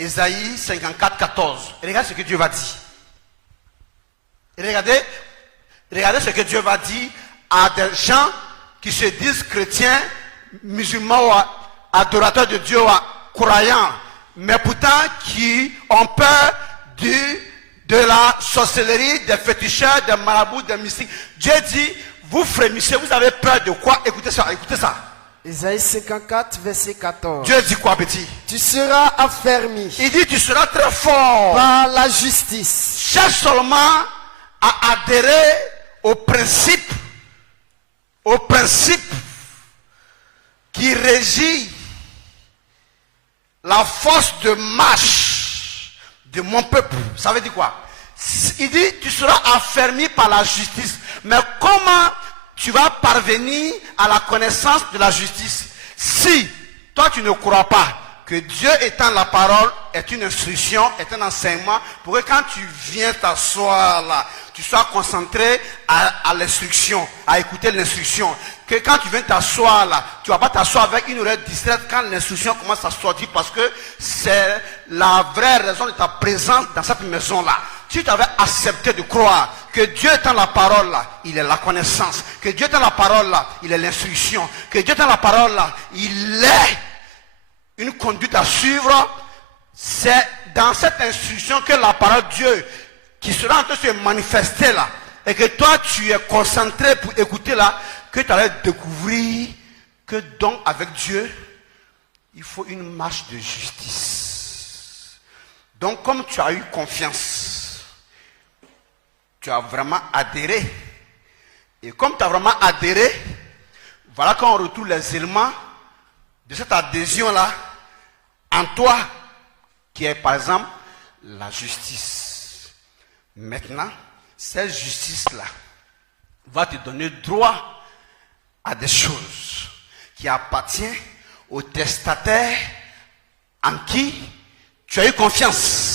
Ésaïe 54, 14. Et regardez ce que Dieu va dire. Et regardez ce que Dieu va dire à des gens qui se disent chrétiens, musulmans ou adorateurs de Dieu ou croyants, mais pourtant qui ont peur de la sorcellerie, des féticheurs, des marabouts, des mystiques. Dieu dit, vous frémissez, vous avez peur de quoi? Écoutez ça, écoutez ça. Ésaïe 54, verset 14. Dieu dit quoi, petit? Tu seras affermi. Il dit, tu seras très fort. Par la justice. Cherche seulement à adhérer au principe qui régit la force de marche de mon peuple. Ça veut dire quoi? Il dit, tu seras affermi par la justice. Mais comment tu vas parvenir à la connaissance de la justice si toi tu ne crois pas que Dieu étant la parole est une instruction, est un enseignement, pour que quand tu viens t'asseoir là, tu sois concentré à l'instruction, à écouter l'instruction. Que quand tu viens t'asseoir là, tu ne vas pas t'asseoir avec une oreille distraite quand l'instruction commence à sortir, parce que c'est la vraie raison de ta présence dans cette maison là. Si tu avais accepté de croire que Dieu étant la parole là, il est la connaissance, que Dieu étant la parole là, il est l'instruction, que Dieu étant la parole là, il est une conduite à suivre, c'est dans cette instruction que la parole de Dieu qui sera en train de se manifester là, et que toi tu es concentré pour écouter là, que tu allais découvrir que donc avec Dieu, il faut une marche de justice. Donc comme tu as eu confiance, tu as vraiment adhéré, et comme tu as vraiment adhéré, voilà qu'on retrouve les éléments de cette adhésion là en toi, qui est par exemple la justice. Maintenant, cette justice-là va te donner droit à des choses qui appartiennent au testataire en qui tu as eu confiance.